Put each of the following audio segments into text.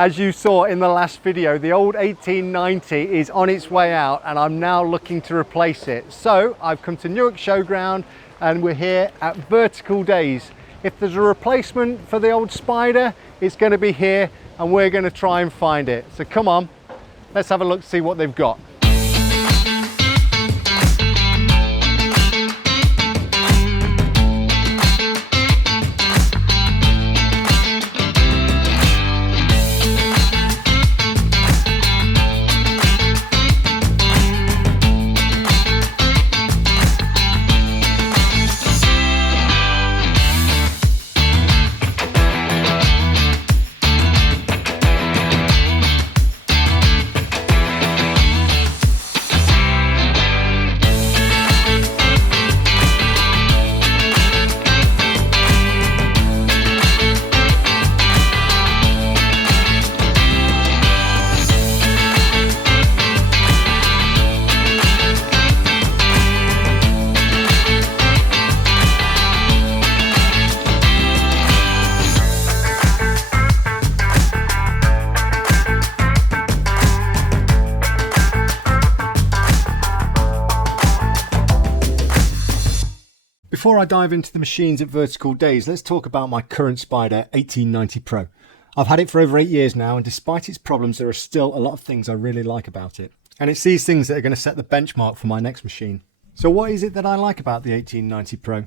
As you saw in the last video, the old 1890 is on its way out and I'm now looking to replace it. So I've come to Newark Showground and we're here at Vertikal Dayz. If there's a replacement for the old Spider, it's going to be here and we're going to try and find it. So come on, let's have a look, see what they've got. Before I dive into the machines at Vertikal Dayz, let's talk about my current Spider 1890 Pro. I've had it for over 8 years now, and despite its problems, there are still a lot of things I really like about it. And it's these things that are going to set the benchmark for my next machine. So what is it that I like about the 1890 Pro?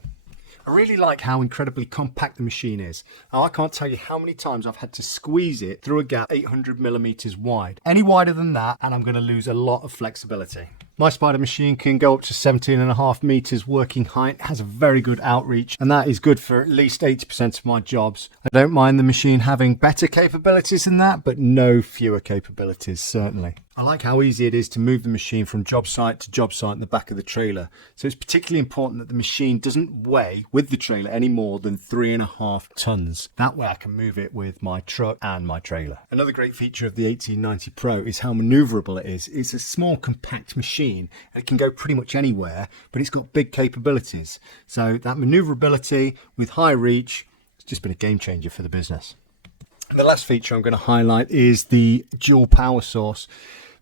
I really like how incredibly compact the machine is. Now, I can't tell you how many times I've had to squeeze it through a gap 800mm wide. Any wider than that and I'm going to lose a lot of flexibility. My Spider machine can go up to 17.5 meters working height, has a very good outreach, and that is good for at least 80% of my jobs. I don't mind the machine having better capabilities than that, but no fewer capabilities, certainly. I like how easy it is to move the machine from job site to job site in the back of the trailer. So it's particularly important that the machine doesn't weigh with the trailer any more than 3.5 tons. That way I can move it with my truck and my trailer. Another great feature of the 1890 Pro is how maneuverable it is. It's a small compact machine and it can go pretty much anywhere, but it's got big capabilities. So that maneuverability with high reach, it's just been a game changer for the business. The last feature I'm going to highlight is the dual power source.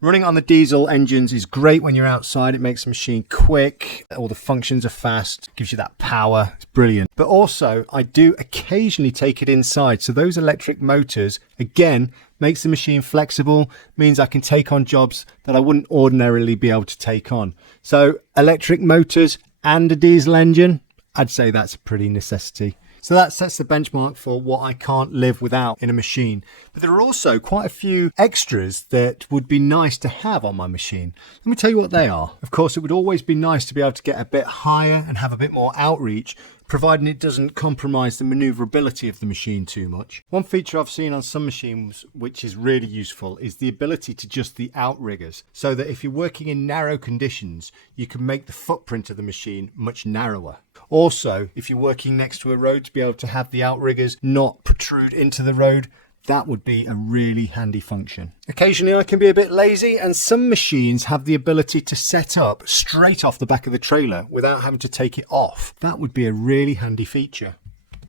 Running on the diesel engines is great when you're outside. It makes the machine quick, all the functions are fast, gives you that power, it's brilliant. But also, I do occasionally take it inside. So those electric motors, again, makes the machine flexible, means I can take on jobs that I wouldn't ordinarily be able to take on. So electric motors and a diesel engine, I'd say that's a pretty necessity. So that sets the benchmark for what I can't live without in a machine. But there are also quite a few extras that would be nice to have on my machine. Let me tell you what they are. Of course, it would always be nice to be able to get a bit higher and have a bit more outreach, providing it doesn't compromise the maneuverability of the machine too much. One feature I've seen on some machines which is really useful is the ability to adjust the outriggers, so that if you're working in narrow conditions, you can make the footprint of the machine much narrower. Also, if you're working next to a road, to be able to have the outriggers not protrude into the road, that would be a really handy function. Occasionally I can be a bit lazy, and some machines have the ability to set up straight off the back of the trailer without having to take it off. That would be a really handy feature.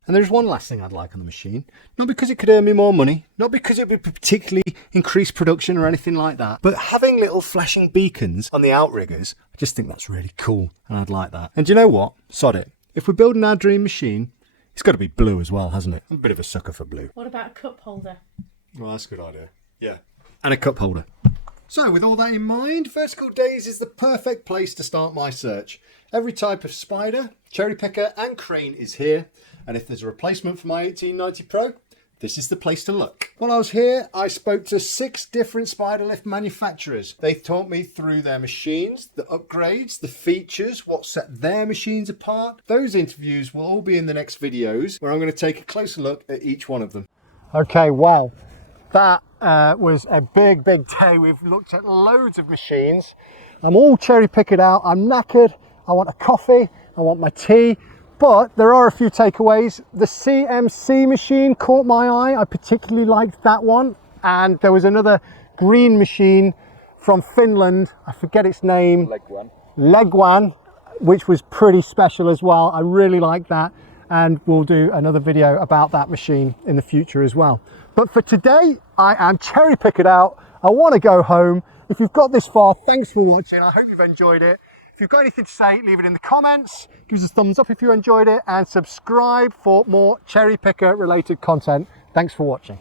And there's one last thing I'd like on the machine. Not because it could earn me more money, not because it would particularly increase production or anything like that, but having little flashing beacons on the outriggers, I just think that's really cool and I'd like that. And do you know what? Sod it. If we're building our dream machine, it's got to be blue as well, hasn't it? I'm a bit of a sucker for blue. What about a cup holder? Well, that's a good idea. Yeah. And a cup holder. So with all that in mind, Vertikal Dayz is the perfect place to start my search. Every type of Spider, cherry picker and crane is here. And if there's a replacement for my 1890 Pro, this is the place to look. While I was here, I spoke to 6 different spider lift manufacturers. They taught me through their machines, the upgrades, the features, what set their machines apart. Those interviews will all be in the next videos, where I'm going to take a closer look at each one of them. Okay, wow. That was a big day. We've looked at loads of machines. I'm all cherry picked out. I'm knackered. I want a coffee. I want my tea. But there are a few takeaways. The CMC machine caught my eye. I particularly liked that one. And there was another green machine from Finland. I forget its name. Leguan, which was pretty special as well. I really like that. And we'll do another video about that machine in the future as well. But for today, I am cherry picking out. I want to go home. If you've got this far, thanks for watching. I hope you've enjoyed it. If you've got anything to say, leave it in the comments. Give us a thumbs up if you enjoyed it, and subscribe for more cherry picker related content. Thanks for watching.